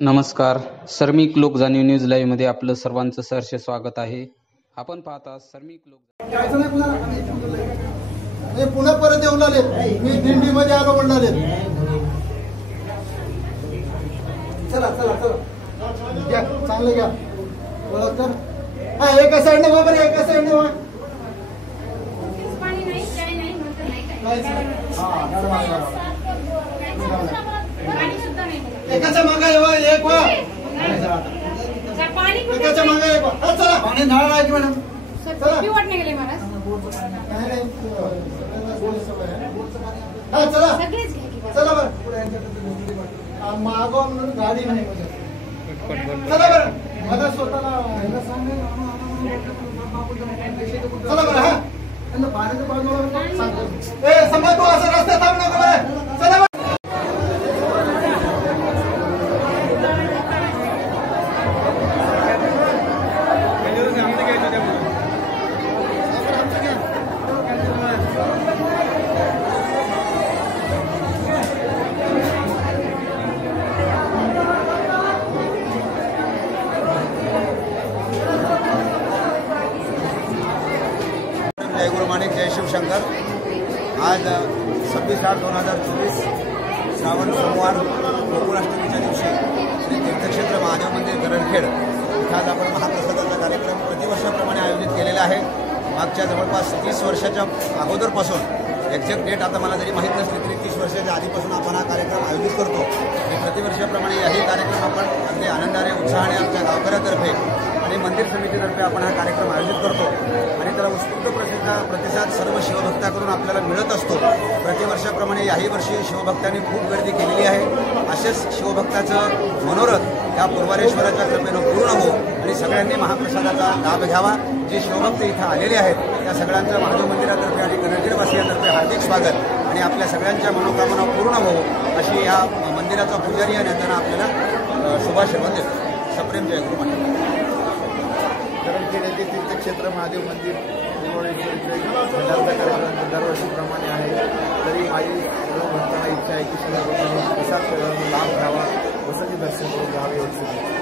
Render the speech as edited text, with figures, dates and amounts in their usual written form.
नमस्कार. सर्मिक लोक जाणीव न्यूज लाईव्ह मध्ये आपलं सर्वांचं सहर्ष स्वागत आहे. आपण पाहता सर्मिक लोक. पुन्हा परत येऊन आले. मी दिंडीमध्ये आलो म्हणाले. चला चला चला घ्या, चांगलं घ्या. ओळख तर हा एका साईडने बाबा, एका साईडने वा. एकाच्या मागे एक वा, एकाच्या मागे एक वा. चला पाणी नळ आहे की मॅडम. चला गेले महाराज. हा चला चला बरं. मागो म्हणून गाडी नाही. चला बरं. मला स्वतःला चला बरं. हा पाण्याचं बाजूला सांगतो. ए समज तू असं रस्त्यात थांब नको बरं. चला बरं. जय गुरु माणिक, जय शिवशंकर. आज 26/8/2024 श्रावण सोमवार गोकुळाष्टमीच्या दिवशी श्री तीर्थक्षेत्र महादेव मंदिर गरणखेड इथं आज आपण महाप्रसादाचा कार्यक्रम प्रतिवर्षाप्रमाणे आयोजित केलेला आहे. मागच्या जवळपास 30 वर्षाच्या अगोदरपासून एक्झॅक्ट डेट आता मला जरी माहीत नसली तरी 30 वर्षाच्या आधीपासून आपण हा कार्यक्रम आयोजित करतो. आणि प्रतिवर्षाप्रमाणे याही कार्यक्रम आपण अगदी आनंदाने उत्साहाने आमच्या गावकऱ्यातर्फे आणि मंदिर समितीतर्फे आपण हा कार्यक्रम आयोजित करतो. आणि त्याला उत्स्फूर्त प्रतिसाद सर्व शिवभक्तांकडून आपल्याला मिळत असतो. प्रतिवर्षाप्रमाणे याही वर्षी शिवभक्तांनी खूप गर्दी केलेली आहे. असेच शिवभक्ताचं मनोरथ या पुरवारेश्वराच्या कृपेनं पूर्ण हो आणि सगळ्यांनी महाप्रसादाचा लाभ घ्यावा. जे शिवभक्त इथं आलेले आहेत त्या सगळ्यांचं महादेव मंदिरातर्फे आणि गणगिरवासियांतर्फे हार्दिक स्वागत आणि आपल्या सगळ्यांच्या मनोकामना पूर्ण हो अशी या मंदिराचा पुजारी या नेत्यांना आपल्याला शुभाशीर्वाद देतो. सप्रेम जय गुरु माणिक. गरणखेड येथे तीर्थक्षेत्र महादेव मंदिर कार्यक्रम दरवर्षीप्रमाणे आहे. तरी माझी सर्व भक्तांना इच्छा आहे की सगळ्या लोकांनी प्रसाद करून लाभ घ्यावा, वसंती दर्शन करून घ्यावे एवढी.